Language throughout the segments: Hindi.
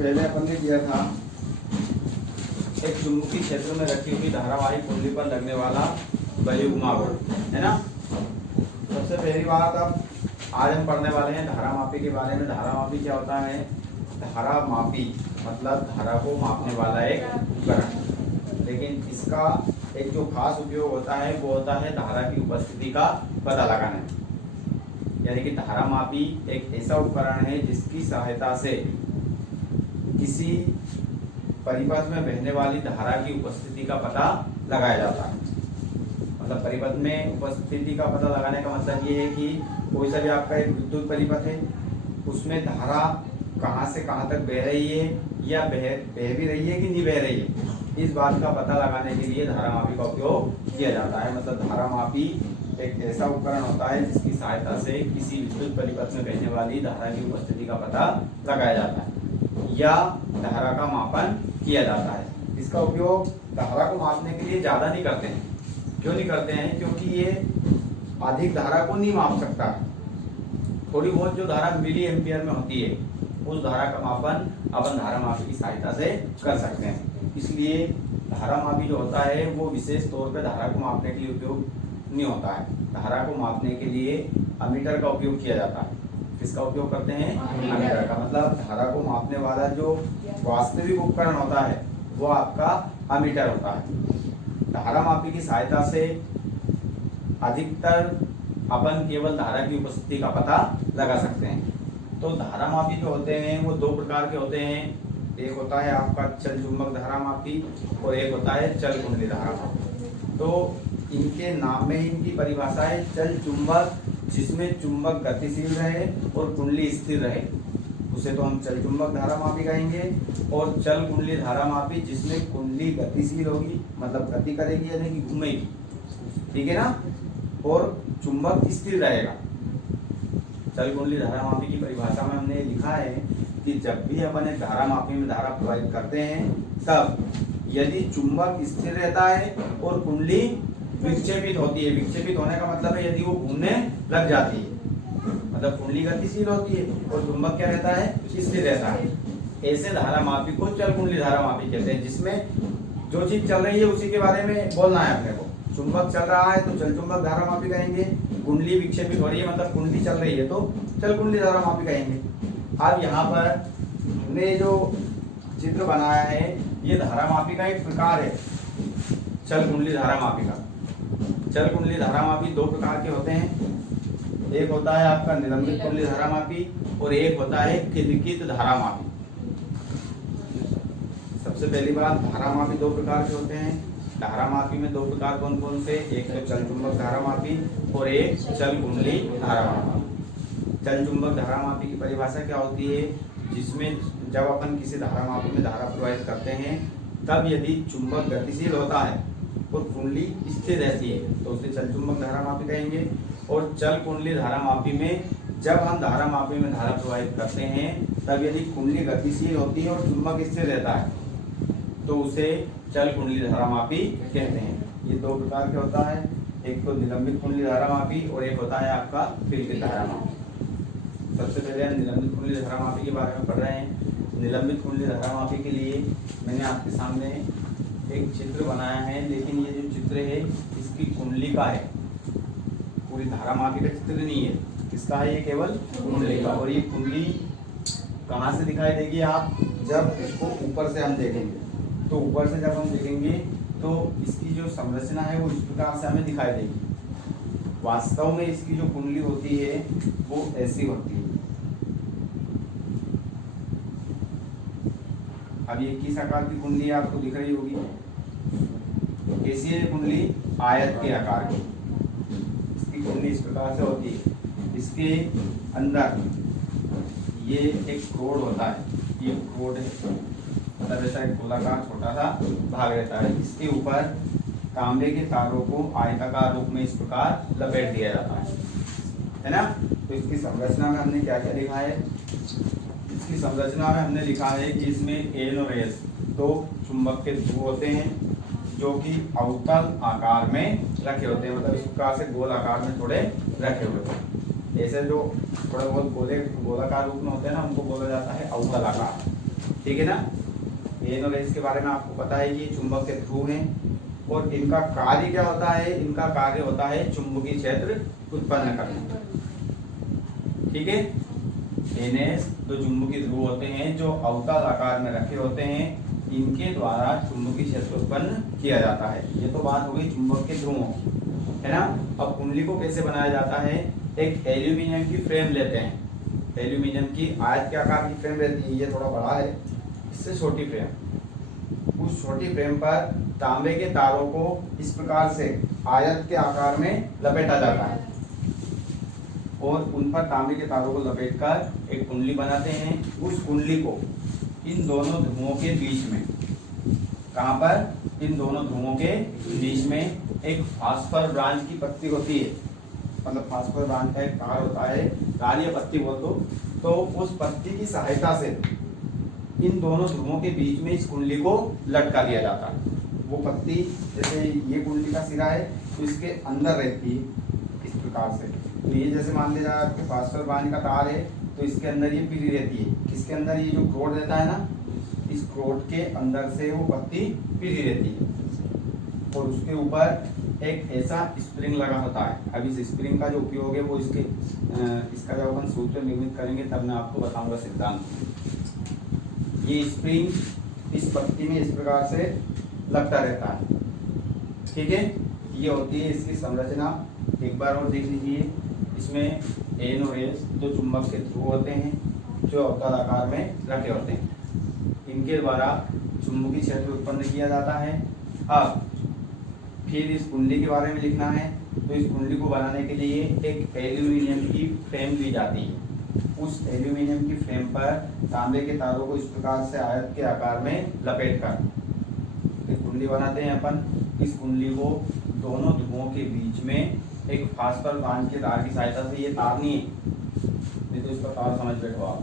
पहले अपन ने किया था एक चुंबकीय क्षेत्र में रखी हुई धारावाही कुंडली पर लगने वाला बहिर्गमा बल, है ना। सबसे पहली बात अब आज हम पढ़ने वाले हैं धारामापी के बारे में। धारामापी क्या होता है? धारामापी मतलब धारा को मापने वाला एक उपकरण, लेकिन इसका एक जो खास उपयोग होता है वो होता है धारा की उपस्थिति का पता लगाने। यानी कि धारामापी एक ऐसा उपकरण है जिसकी सहायता से किसी परिपथ में बहने वाली धारा की उपस्थिति का पता लगाया जाता है। मतलब परिपथ में उपस्थिति का पता लगाने का मतलब ये है कि कोई सा भी आपका एक विद्युत परिपथ है, उसमें धारा कहाँ से कहाँ तक बह रही है या बह भी रही है कि नहीं बह रही है, इस बात का पता लगाने के लिए धारामापी का उपयोग किया जाता है। मतलब धारामापी एक ऐसा उपकरण होता है जिसकी सहायता से किसी विद्युत परिपथ में बहने वाली धारा की उपस्थिति का पता लगाया जाता है या धारा का मापन किया जाता है। इसका उपयोग धारा को मापने के लिए ज्यादा नहीं करते हैं। क्यों नहीं करते हैं? क्योंकि ये अधिक धारा को नहीं माप सकता। थोड़ी बहुत जो धारा मिली एम्पियर में होती है उस धारा का मापन अपन धारामापी की सहायता से कर सकते हैं। इसलिए धारामापी जो होता है वो विशेष तौर पर धारा को मापने के लिए उपयोग नहीं होता है। धारा को मापने के लिए अमीटर का उपयोग किया जाता है। किसका उपयोग करते हैं? अमीटर का। मतलब धारा को मापने वाला जो वास्तविक उपकरण होता है वो आपका अमीटर होता है। धारामापी की सहायता से अधिकतर अपन केवल धारा की उपस्थिति का पता लगा सकते हैं। तो धारामापी जो होते हैं वो दो प्रकार के होते हैं। एक होता है आपका चल चुंबक धारामापी और एक होता है चल कुंडली धारामापी। तो इनके नाम में इनकी परिभाषा है चल चुंबक, जिसमें चुंबक गतिशील रहे और कुंडली स्थिर रहे, उसे तो हम चल चुंबक धारामापी कहेंगे। और चल कुंडली धारामापी जिसमें कुंडली गतिशील होगी, मतलब गति करेगी यानी कि घूमेगी, ठीक है ना, और चुंबक स्थिर रहेगा। चल कुंडली धारामापी की परिभाषा में हमने लिखा है कि जब भी अपन एक धारामापी में धारा प्रवाहित करते हैं तब यदि चुंबक स्थिर रहता है और कुंडली विक्षेपित होती है, विक्षेपित होने का मतलब है यदि वो घूमने लग जाती है, मतलब कुंडली गतिशील होती है और चुंबक क्या रहता है? स्थिर रहता है। ऐसे धारामापी को चल कुंडली धारामापी कहते हैं, जिसमें जो चीज चल रही है उसी के बारे में बोलना है अपने को। चुंबक चल रहा है तो चल चुंबक धारामापी कहेंगे, कुंडली विक्षेपित हो रही है मतलब कुंडली चल रही है तो चल कुंडली धारामापी कहेंगे। अब यहाँ पर हमने जो चित्र बनाया है ये धारामापी का एक प्रकार है, चल कुंडली धारामापी का। चल कुंडली धारामापी दो प्रकार के होते हैं। एक होता है आपका निलंबित कुंडली धारामापी और एक होता है किंकित धारामापी। सबसे पहली बात, धारामापी दो प्रकार के होते हैं। धारामापी में दो प्रकार कौन कौन से? एक तो चल चुंबक धारामापी और एक चल कुंडली धारामापी। चल चुंबक धारामापी की परिभाषा क्या होती है? जिसमें जब अपन किसी धारामापी में धारा प्रवाहित करते हैं तब यदि चुंबक गतिशील होता है और कुंडली स्थिर रहती है तो उसे चल चुंबक धारामापी कहेंगे। और चल कुंडली धारामापी में जब हम धारामापी में धारा प्रवाहित करते हैं तब यदि कुंडली गतिशील होती है और चुंबक स्थिर रहता है तो उसे चल कुंडली धारामापी कहते हैं। ये दो प्रकार के होता है, एक तो निलंबित कुंडली धारामापी और एक होता है आपका किंकित धारामापी। सबसे पहले हम निलंबित कुंडली धारामापी के बारे में पढ़ रहे हैं। निलंबित कुंडली धारामापी के लिए मैंने आपके सामने एक चित्र बनाया है, लेकिन ये जो चित्र है इसकी कुंडली का है, पूरी धारामापी का चित्र नहीं है। किसका है? ये केवल कुंडली का। और ये कुंडली कहाँ से दिखाई देगी? आप जब इसको ऊपर से हम देखेंगे तो ऊपर से जब हम देखेंगे तो इसकी जो संरचना है वो इस प्रकार से हमें दिखाई देगी। वास्तव में इसकी जो कुंडली होती है वो ऐसी होती है। अब ये किस आकार की कुंडली आपको दिख रही होगी? कैसी है कुंडली? आयत के आकार की। इसकी कुंडली इस प्रकार से होती है। इसके अंदर ये एक क्रोड होता है, ये क्रोड है, मतलब ऐसा एक गोलाकार छोटा सा भाग रहता है। इसके ऊपर तांबे के तारों को आयताकार रूप में इस प्रकार लपेट दिया जाता है ना। तो इसकी संरचना में हमने क्या क्या लिखा है? इसकी संरचना में हमने लिखा है कि इसमें एन और एस दो चुंबक के ध्रुव होते हैं जो कि अवतल आकार में रखे होते हैं, मतलब इस प्रकार से गोल आकार में थोड़े रखे हुए होते हैं। ऐसे जो थोड़े बहुत गोलाकार रूप में होते हैं ना उनको बोला जाता है अवतल आकार। ठीक है ना। एन और एस के बारे में आपको पता है कि चुंबक के ध्रुव हैं और इनका कार्य क्या होता है, इनका कार्य होता है चुंबकीय क्षेत्र उत्पन्न करना, ठीक है। एनएस जो चुंबकीय ध्रुव होते हैं जो अवतल आकार में रखे होते हैं, इनके द्वारा चुंबकीय क्षेत्र उत्पन्न किया जाता है। ये तो बात हो गई चुंबक के ध्रुवों की, है ना। अब कुंडली को कैसे बनाया जाता है, एक एल्यूमिनियम की फ्रेम लेते हैं, एल्यूमिनियम की आयत के आकार की फ्रेम रहती है, ये थोड़ा बड़ा है, इससे छोटी फ्रेम, उस छोटी फ्रेम पर तांबे के तारों को इस प्रकार से आयत के आकार में लपेटा जाता है और उन पर तांबे के तारों को लपेटकर एक कुंडली बनाते हैं। उस कुंडली को इन दोनों ध्रुवों के बीच में, कहां पर, इन दोनों ध्रुवों के बीच में एक फास्फर ब्रांच की पत्ती होती है, मतलब फास्फर ब्रांच का एक तार होता है, तार या पत्ती बोल दो, तो उस पत्ती की सहायता से इन दोनों ध्रुवों के बीच में इस कुंडली को लटका दिया जाता है। वो पत्ती, जैसे ये कुंडली का सिरा है तो इसके अंदर रहती है इस प्रकार से, तो ये जैसे मान लिया जाए आपके फास्फर ब्रांच का तार है तो इसके अंदर ये पीली रहती है, किसके अंदर, ये जो क्रोड रहता है ना, इस क्रोड के अंदर से वो पत्ती पीली रहती है और उसके ऊपर एक ऐसा स्प्रिंग लगा होता है। अब इस स्प्रिंग का जो उपयोग है वो इसका जब अपन सूत्र निर्मित करेंगे तब मैं आपको बताऊंगा सिद्धांत। ये स्प्रिंग इस पत्ती में इस प्रकार से लगता रहता है, ठीक है। ये होती है इसकी संरचना, एक बार और देख लीजिए। इसमें एन और एस दो चुंबक के ध्रुव होते हैं जो अवतल आकार में रखे होते हैं, इनके द्वारा चुंबकीय क्षेत्र उत्पन्न किया जाता है। अब फिर इस कुंडली के बारे में लिखना है, तो इस कुंडली को बनाने के लिए एक एल्यूमिनियम की फ्रेम ली जाती है। उस एल्यूमिनियम की फ्रेम पर तांबे के तारों को इस प्रकार से आयत के आकार में लपेटकर एक कुंडली बनाते हैं अपन। इस कुंडली को दोनों ध्रुवों के बीच में एक फास्फर ब्रांच के तार की सहायता से, ये तार नहीं तो इसका तार समझ बैठो आप,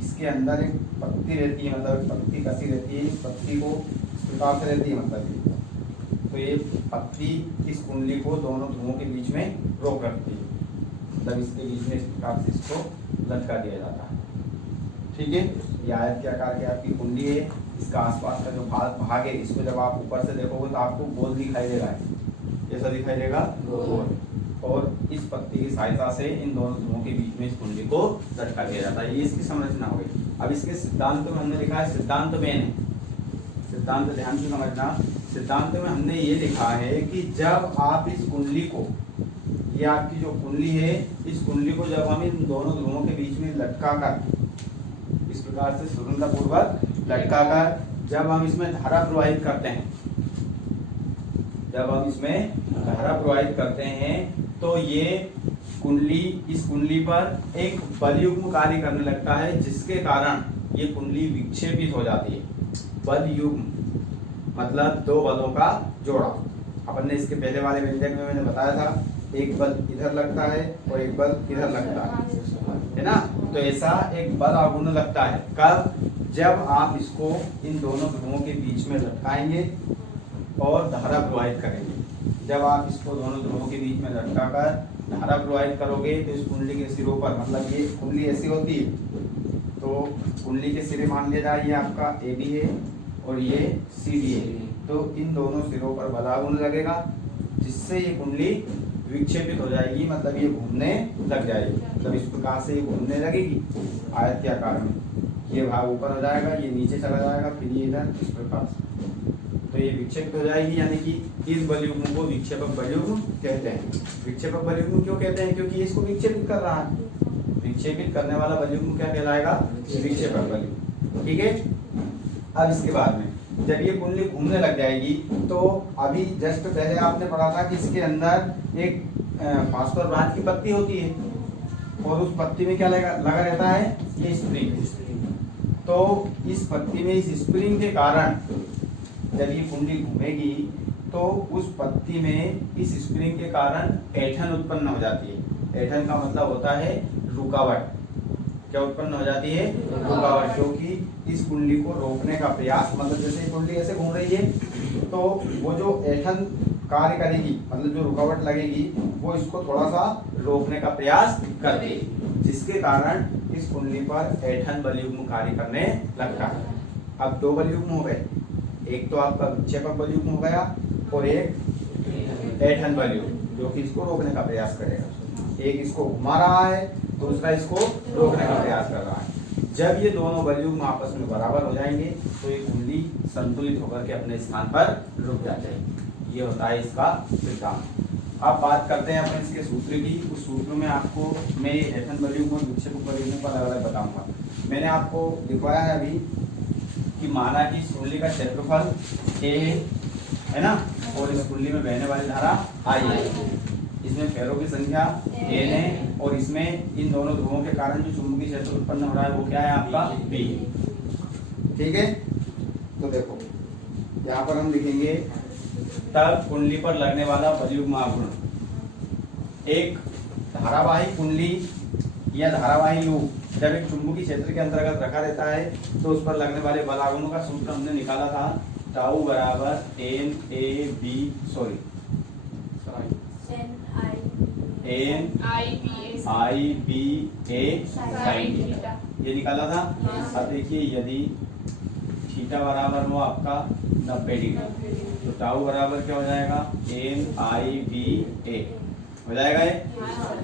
इसके अंदर एक पत्ती रहती है, मतलब पत्ती कसी रहती है, इस पत्ती को इस प्रकार से रहती है, मतलब तो ये पत्ती इस कुंडली को दोनों ध्रुवों के बीच में रोक रखती है, मतलब इसके बीच में इस प्रकार से इसको लटका दिया जाता है, ठीक है। ये आयत के आकार की आपकी कुंडली है, इसका आसपास का जो भाग है, इसको जब आप ऊपर से देखोगे तो आपको गोल दिखाई दे रहा है, कैसा दिखाई देगा, गोल। और इस पत्ती की सहायता से इन दोनों ध्रुवों के बीच में इस कुंडली को लटका दिया जाता है। ये इसकी संरचना हो गई। अब इसके सिद्धांत में हमने लिखा है, सिद्धांत में है, सिद्धांत ध्यान से समझना। सिद्धांत में हमने ये लिखा है कि जब आप इस कुंडली को, ये आपकी जो कुंडली है, इस कुंडली को जब हम इन दोनों ध्रुवों के बीच में लटका कर इस प्रकार से स्वतंत्रपूर्वक लटका कर जब हम इसमें धारा प्रवाहित करते हैं, जब हम इसमें धारा प्रवाहित करते हैं तो ये कुंडली, इस कुंडली पर एक बलयुग्म कार्य करने लगता है, जिसके कारण ये कुंडली विक्षेपित हो जाती है। बलयुग्म मतलब दो बलों का जोड़ा। अपन ने इसके पहले वाले व्यंजक में मैंने बताया था, एक बल इधर लगता है और एक बल इधर लगता है ना। तो ऐसा एक बल आघूर्ण लगता है, कब, जब आप इसको इन दोनों ध्रुवों के बीच में लटकाएंगे और धारा प्रवाहित करेंगे। जब आप इसको दोनों ध्रुवों के बीच में लटकाकर धारा प्रवाहित करोगे तो इस कुंडली के सिरों पर, मतलब ये कुंडली ऐसी होती है, तो कुंडली के सिरे मान लिया जाए ये आपका AB है और ये CD है, तो इन दोनों सिरों पर बलागुण लगेगा, जिससे ये कुंडली विक्षेपित हो जाएगी, मतलब ये घूमने लग जाएगी, मतलब इस प्रकार से ये घूमने लगेगी आयत के आकार में। ये भाग ऊपर हो जाएगा, ये नीचे चला जाएगा, फिर ये इधर इस प्रकार से, तो ये विक्षेपित हो जाएगी। यानी कि इस बलयुग्म को विक्षेपक बलयुग्म कहते हैं। विक्षेपक बलयुग्म क्यों कहते हैं, क्योंकि इसको विक्षेपित कर रहा है, विक्षेपित करने वाला बलयुग्म क्या कहलाएगा, विक्षेपक बलयुग्म, ठीक है। अब इसके बाद में जब ये कुंडली घूमने लग जाएगी, तो अभी जस्ट पहले आपने पढ़ा था कि इसके अंदर एक फास्फर ब्रांच की पत्ती होती है और उस पत्ती में क्या लगा रहता है, ये स्प्रिंग। तो इस पत्ती में इस स्प्रिंग के कारण जब ये कुंडली घूमेगी तो उस पत्ती में इस स्प्रिंग के कारण ऐंठन उत्पन्न हो जाती है। ऐंठन का मतलब होता है रुकावट। क्या उत्पन्न हो जाती है, रुकावट, क्योंकि इस कुंडली को रोकने का प्रयास, मतलब जैसे कुंडली ऐसे घूम रही है तो वो जो ऐंठन कार्य करेगी, मतलब जो रुकावट लगेगी, वो इसको थोड़ा सा रोकने का प्रयास करती है, जिसके कारण इस कुंडली पर ऐंठन बलयुग्म कार्य करने लगता है। अब दो बलयुग्म हो गए, एक तो आपका विक्षेपक बलयुग्म हो गया और एक ऐंठन बलयुग्म जो कि इसको रोकने का प्रयास करेगा। एक इसको घुमा रहा है, दूसरा इसको रोकने का प्रयास कर रहा है। जब ये दोनों बलयुग्म आपस में बराबर हो जाएंगे तो ये कुंडली संतुलित होकर के अपने स्थान पर रुक जाते हैं। ये होता है इसका सिद्धांत। अब बात करते हैं अपन इसके सूत्र की। उस सूत्र में आपको मैं ऐंठन बलयुग्म और विक्षेपक बलयुग्म को अलग अलग बताऊंगा। मैंने आपको दिखवाया है अभी कि माना कि इस कुंडली का क्षेत्रफल ए है ना, और इस कुंडली में बहने वाली धारा आई है, इसमें पैरों की संख्या n है और इसमें इन दोनों ध्रुवों के कारण जो चुंबकीय क्षेत्र उत्पन्न हो रहा है वो क्या है आपका b। ठीक है, तो देखो यहाँ पर हम लिखेंगे तब कुंडली पर लगने वाला बलयुग्म आघूर्ण, एक धारावाही कुंडली या धारावाही लूप जब एक चुंबकीय क्षेत्र के अंतर्गत रखा रहता है तो उस पर लगने वाले बल आघूर्णों का सूत्र हमने निकाला था, टाउ बराबर एन आई बी ए साइन थीटा, ये निकाला था। अब देखिए यदि थीटा बराबर हो आपका 90 डिग्री तो टाउ बराबर क्या हो जाएगा, एन आई बी ए हो जाएगा।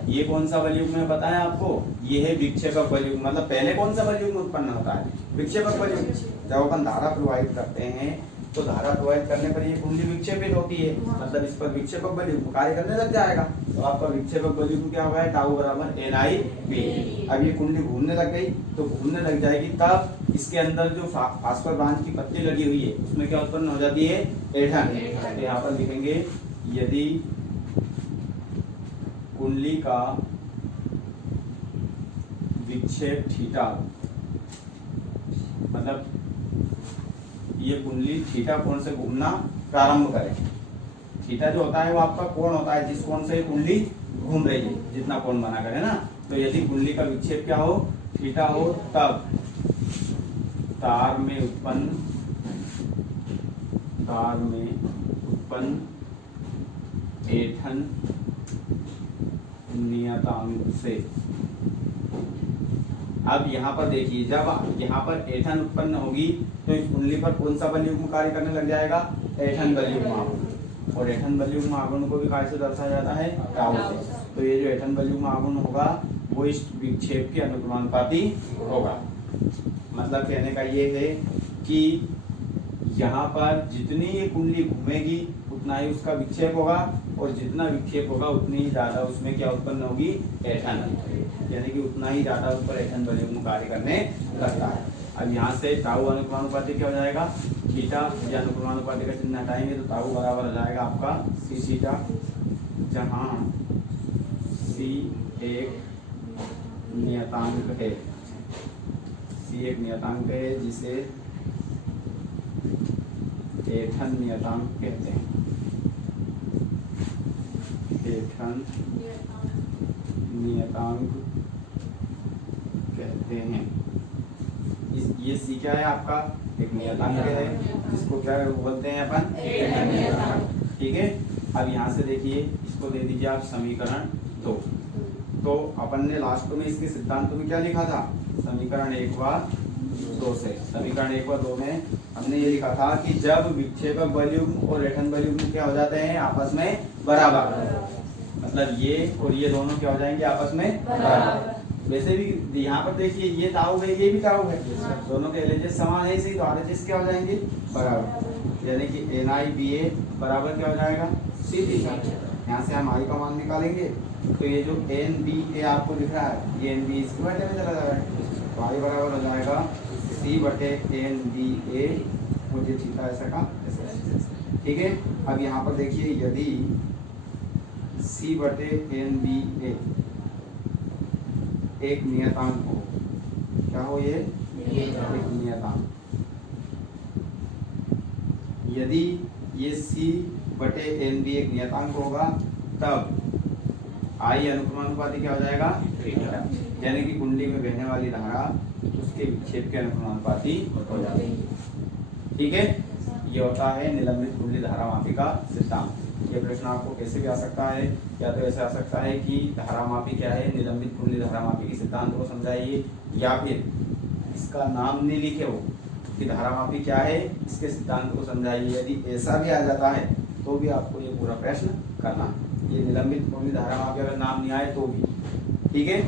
ये कौन सा बलयुग्म है पता है आपको, ये है विक्षेपक बलयुग्म। मतलब पहले कौन सा बलयुग्म उत्पन्न होता है, विक्षेपक बलयुग्म। जब अपन धारा प्रवाहित करते हैं तो धारा प्रवाहित करने पर ये कुंडली विक्षेपित होती है, मतलब इस पर विक्षेपक बलयुग्म कार्य करने लग जाएगा। तो आपका विक्षेपक बलयुग्म क्या होगा, टाउ बराबर एन आई बी। अब ये कुंडली घूमने लग गई तो घूमने लग जाएगी, तब इसके अंदर जो फास्फोर ब्रांच की पत्ती लगी हुई है उसमें क्या उत्पन्न हो जाती है, ऐंठन। तो यहाँ पर लिखेंगे यदि कुंडली का विक्षेप थीटा, मतलब ये कुंडली थीटा कोण से घूमना प्रारंभ करे। थीटा जो होता है वो आपका कोण होता है जिस कोण से ये कुंडली घूम रही है, जितना कोण बना करे ना। तो यदि कुंडली का विक्षेप क्या हो, थीटा हो, तब तार में उत्पन्न ऐंठन नियतांक से। अब यहाँ पर देखिए जब यहाँ पर ऐंठन उत्पन्न होगी तो इस कुंडली पर कौन सा बलयुग्म कार्य करने लग जाएगा, ऐंठन बलयुग्म आघूर्ण। और ऐंठन बलयुग्म आघूर्ण को भी कार्य से दर्शाया जाता है टाउ से। तो ये जो ऐंठन बलयुग्म आघूर्ण होगा वो इस विक्षेप के अनुक्रमानुपाती होगा। मतलब कहने का ये है कि यहाँ पर जितनी ये कुंडली घूमेगी उतना ही उसका विक्षेप होगा, और जितना विक्षेप होगा उतनी ही ज्यादा उसमें क्या उत्पन्न होगी, ऐंठन। यानी कि उतना ही ज्यादा उस पर ऐंठन बलयुग्म कार्य करने लगता है। अब यहाँ से टाउ अनुक्रमानुपाती क्या हो जाएगा, थीटा। या अनुक्रमानुपाती का चिन्ह हटाएंगे तो टाउ बराबर हो जाएगा आपका सी थीटा, जहाँ सी एक नियतांक है, सी एक नियतांक है जिसे ऐंठन नियतांक कहते हैं। ऐंठन नियतांक कहते हैं। ये सी क्या है आपका, एक नियतांक है जिसको क्या बोलते हैं अपन, ऐंठन नियतांक। ठीक है, अब यहाँ से देखिए इसको दे दीजिए आप समीकरण 2। तो अपन ने लास्ट में इसके सिद्धांत में क्या लिखा था, समीकरण 1 व 2 से। समीकरण 1 व 2 में हमने ये लिखा था कि जब विक्षेपक बलयुग्म और ऐंठन बलयुग्म क्या हो जाते हैं आपस में बराबर, मतलब ये और ये दोनों क्या हो जाएंगे आपस में बराबर। वैसे भी यहाँ पर देखिए ये ताऊ है, ये भी ताऊ है, दोनों के एलएचएस समान है, इसी तो आरएचएस क्या हो जाएंगे बराबर। यानी कि एन आई बी ए बराबर क्या हो जाएगा, सी थीटा। यहाँ से हम आई का मान निकालेंगे तो ये जो एन बी ए आपको दिख रहा है, ये एन बी इसके बटे में चला जाएगा, तो आई बराबर हो जाएगा सी बटे एन बी ए, मुझे थीटा ऐसा का ऐसा। ठीक है, अब यहाँ पर देखिए यदि सी बटे एन बी ए एक नियतांक हो, क्या हो ये, एक नियतांक। यदि ये सी बटे एन बी एक नियतांक होगा तब आई अनुक्रमानुपाती क्या हो जाएगा, यानी कि कुंडली में बहने वाली धारा उसके विक्षेप के अनुक्रमानुपाती हो जाती है। ठीक है, ये होता है निलंबित कुंडली धारा मापी का सिद्धांत। ये प्रश्न आपको कैसे भी आ सकता है, या तो ऐसे आ सकता है कि धारामापी क्या है, निलंबित कुंडली धारामापी के सिद्धांत को समझाइए, या फिर इसका नाम नहीं लिखे हो कि धारामापी क्या है, इसके सिद्धांत को समझाइए। यदि ऐसा भी आ जाता है तो भी आपको ये पूरा प्रश्न करना है। ये निलंबित कुंडली धारामापी अगर नाम नहीं आए तो भी ठीक है।